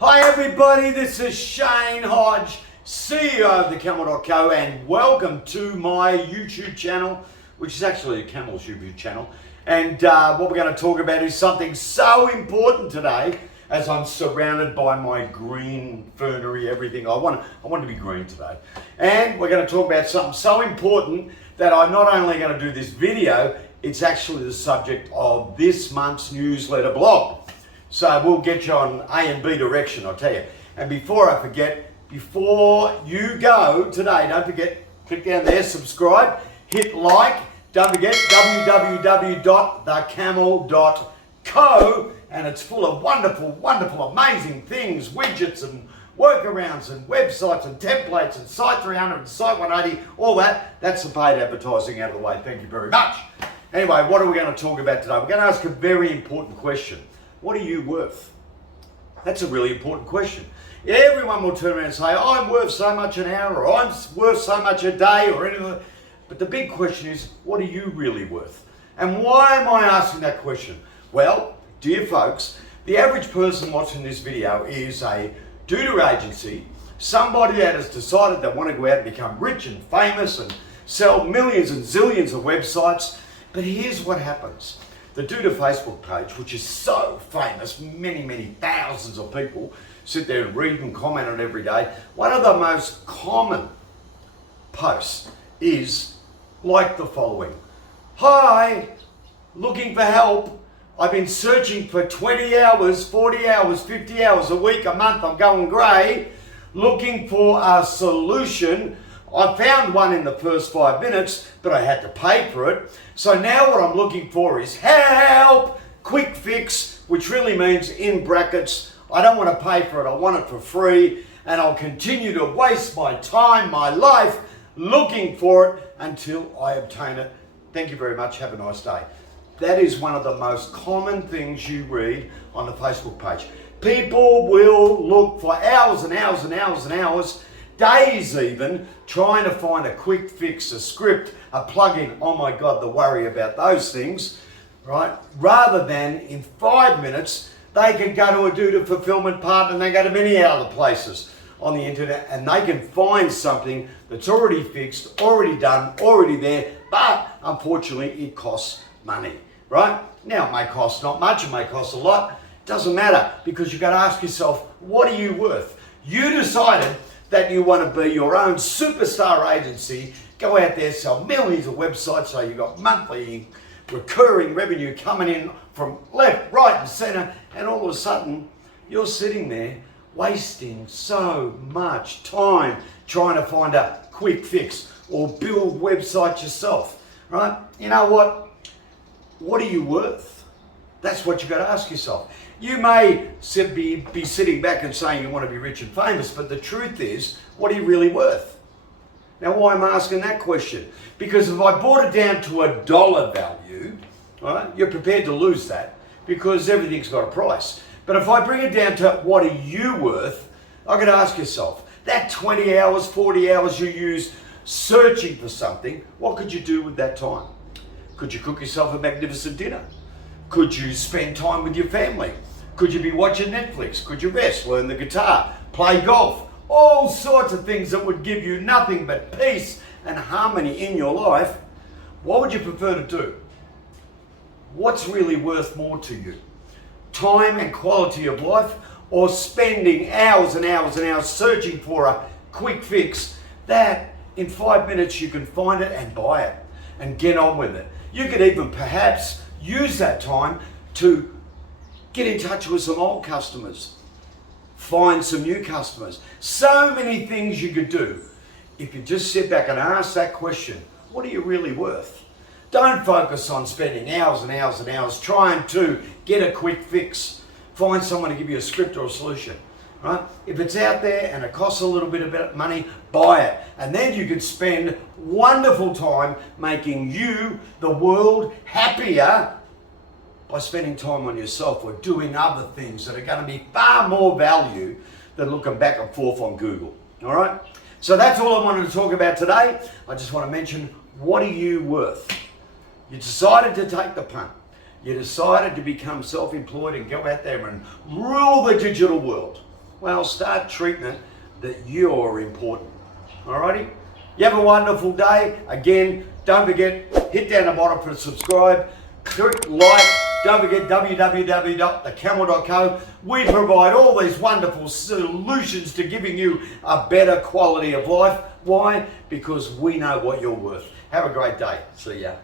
Hi everybody, this is Shane Hodge, CEO of TheCamel.co, and welcome to my YouTube channel, which is actually TheCamel's YouTube channel. And what we're going to talk about is something so important today, as I'm surrounded by my green fernery, everything. I want to be green today. And we're going to talk about something so important that I'm not only going to do this video, it's actually the subject of this month's newsletter blog. So we'll get you on A and B direction, I'll tell you. And before I forget, before you go today, don't forget, click down there, subscribe, hit like. Don't forget www.thecamel.co, and it's full of wonderful, wonderful, amazing things, widgets and workarounds and websites and templates and Site 300 and Site 180, all that. That's the paid advertising out of the way. Thank you very much. Anyway, what are we going to talk about today? We're going to ask a very important question. What are you worth? That's a really important question. Everyone will turn around and say, I'm worth so much an hour, or I'm worth so much a day, or anything. But the big question is, what are you really worth? And why am I asking that question? Well, dear folks, the average person watching this video is a do-to agency, somebody that has decided they want to go out and become rich and famous and sell millions and zillions of websites. But here's what happens. The Do-to Facebook page, which is so famous, many thousands of people sit there and read and comment on it every day. One of the most common posts is like the following. Hi, looking for help. I've been searching for 20 hours, 40 hours, 50 hours a week, a month. I'm going grey, looking for a solution. I found one in the first 5 minutes, but I had to pay for it. So now what I'm looking for is help, quick fix, which really means in brackets, I don't want to pay for it, I want it for free, and I'll continue to waste my time, my life, looking for it until I obtain it. Thank you very much, have a nice day. That is one of the most common things you read on the Facebook page. People will look for hours and hours and hours and hours, days even, trying to find a quick fix, a script, a plugin. Oh my God, the worry about those things, right? Rather than in 5 minutes, they can go to a do-to fulfillment partner, and they go to many other places on the internet, and they can find something that's already fixed, already done, already there, but unfortunately it costs money, right? Now it may cost not much, it may cost a lot, doesn't matter, because you've got to ask yourself, what are you worth? You decided that you want to be your own superstar agency, go out there, sell millions of websites, so you've got monthly recurring revenue coming in from left, right and center, and all of a sudden you're sitting there wasting so much time trying to find a quick fix or build websites yourself, right? You know what? What are you worth? That's what you've got to ask yourself. You may be sitting back and saying you want to be rich and famous, but the truth is, what are you really worth? Now, why am I asking that question? Because if I brought it down to a dollar value, right, you're prepared to lose that because everything's got a price. But if I bring it down to what are you worth, I've got to ask yourself, that 20 hours, 40 hours you use searching for something, what could you do with that time? Could you cook yourself a magnificent dinner? Could you spend time with your family? Could you be watching Netflix? Could you rest, learn the guitar, play golf? All sorts of things that would give you nothing but peace and harmony in your life. What would you prefer to do? What's really worth more to you? Time and quality of life, or spending hours and hours and hours searching for a quick fix that in 5 minutes you can find it and buy it and get on with it? You could even perhaps use that time to get in touch with some old customers, find some new customers. So many things you could do if you just sit back and ask that question, what are you really worth? Don't focus on spending hours and hours and hours trying to get a quick fix. Find someone to give you a script or a solution, right? If it's out there and it costs a little bit of money, buy it. And then you can spend wonderful time making you, the world, happier by spending time on yourself or doing other things that are going to be far more value than looking back and forth on Google, all right? So that's all I wanted to talk about today. I just want to mention, what are you worth? You decided to take the punt. You decided to become self-employed and go out there and rule the digital world. well, start treating it that you're important. Alrighty? You have a wonderful day. Again, don't forget, hit down the bottom for subscribe, click like, don't forget www.thecamel.co. We provide all these wonderful solutions to giving you a better quality of life. Why? Because we know what you're worth. Have a great day. See ya.